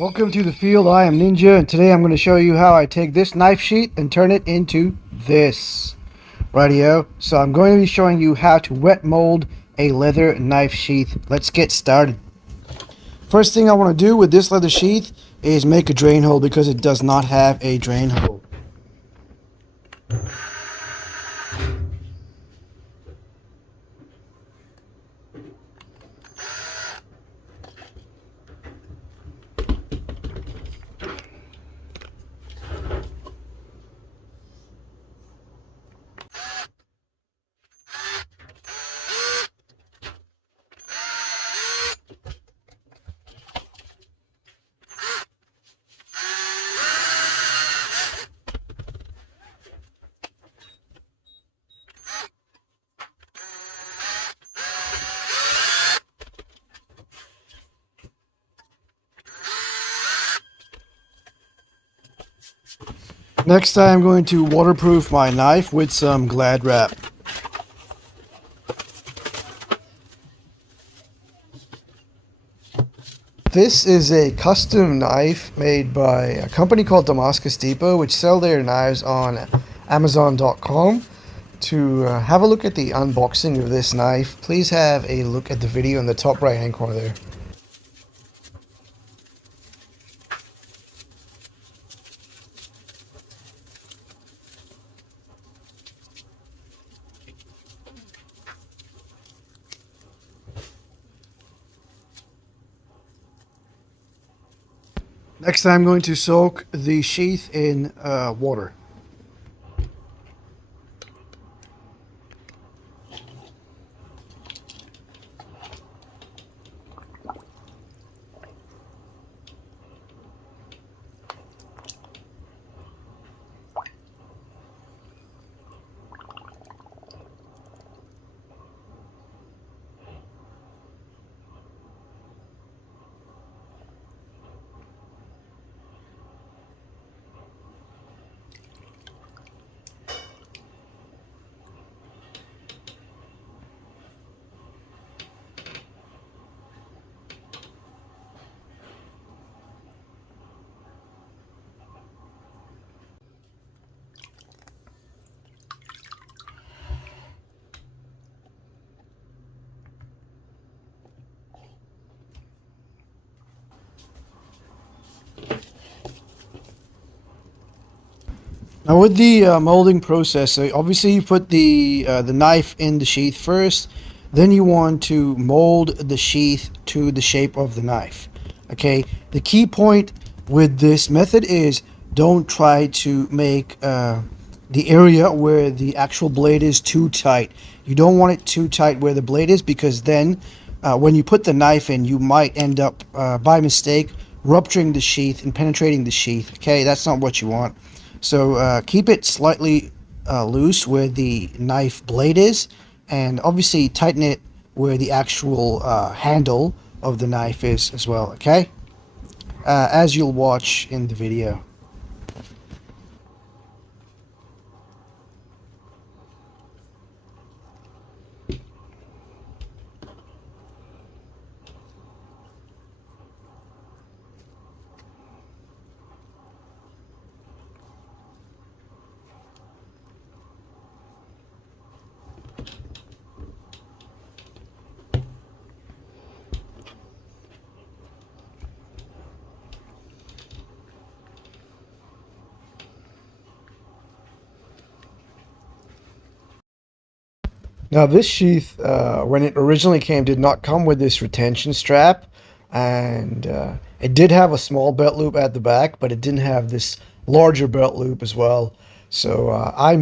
Welcome to the field. I am Ninja, and today I'm going to show you how I take this knife sheath and turn it into this. Rightio. So I'm going to be showing you how to wet mold a leather knife sheath. Let's get started. First thing I want to do with this leather sheath is make a drain hole because it does not have a drain hole. Next, I'm going to waterproof my knife with some Glad wrap. This is a custom knife made by a company called Damascus Depot, which sell their knives on Amazon.com. To have a look at the unboxing of this knife, please have a look at the video in the top right hand corner there. Next, I'm going to soak the sheath in water. Now with the molding process, so obviously you put the knife in the sheath first, then you want to mold the sheath to the shape of the knife. Okay, the key point with this method is don't try to make the area where the actual blade is too tight. You don't want it too tight where the blade is, because then when you put the knife in, you might end up by mistake rupturing the sheath and penetrating the sheath. Okay, that's not what you want. So keep it slightly loose where the knife blade is, and obviously tighten it where the actual handle of the knife is as well, okay? As you'll watch in the video. Now this sheath, when it originally came, did not come with this retention strap, and it did have a small belt loop at the back, but it didn't have this larger belt loop as well. So I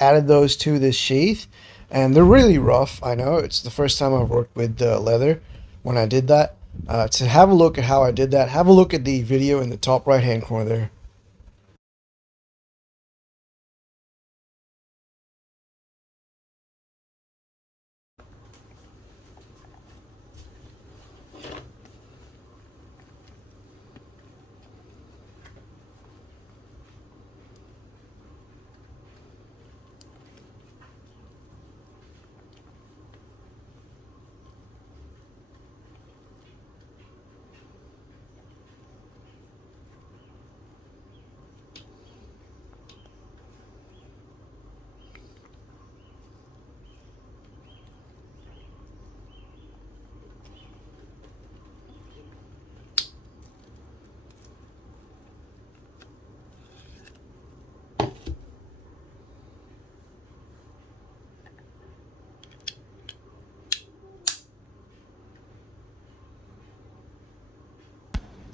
added those to this sheath, and they're really rough. I know it's the first time I've worked with leather when I did that. To have a look at how I did that, have a look at the video in the top right hand corner there.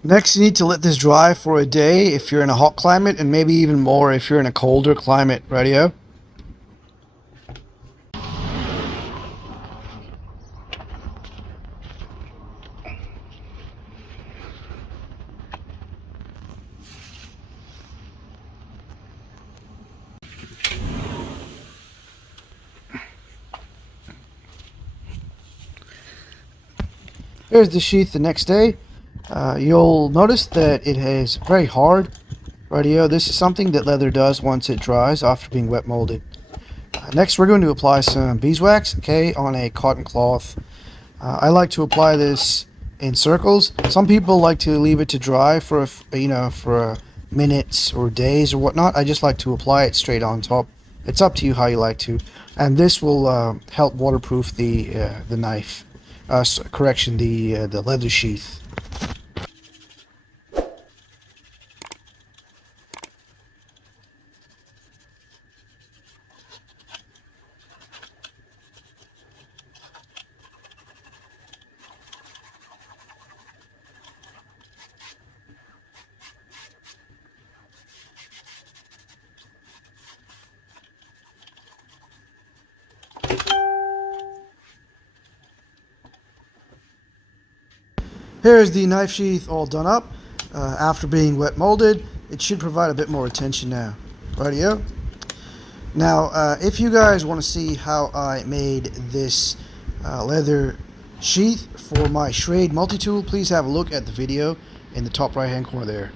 Next, you need to let this dry for a day if you're in a hot climate, and maybe even more if you're in a colder climate. Radio. Here's the sheath the next day. You'll notice that it is very hard. Radio. This is something that leather does once it dries after being wet molded. Next, we're going to apply some beeswax, okay, on a cotton cloth. I like to apply this in circles. Some people like to leave it to dry for minutes or days or whatnot. I just like to apply it straight on top. It's up to you how you like to, and this will help waterproof the knife. The leather sheath. Here's the knife sheath all done up. After being wet molded, it should provide a bit more attention now. Rightio. Now, if you guys want to see how I made this leather sheath for my Schrade multi-tool, please have a look at the video in the top right hand corner there.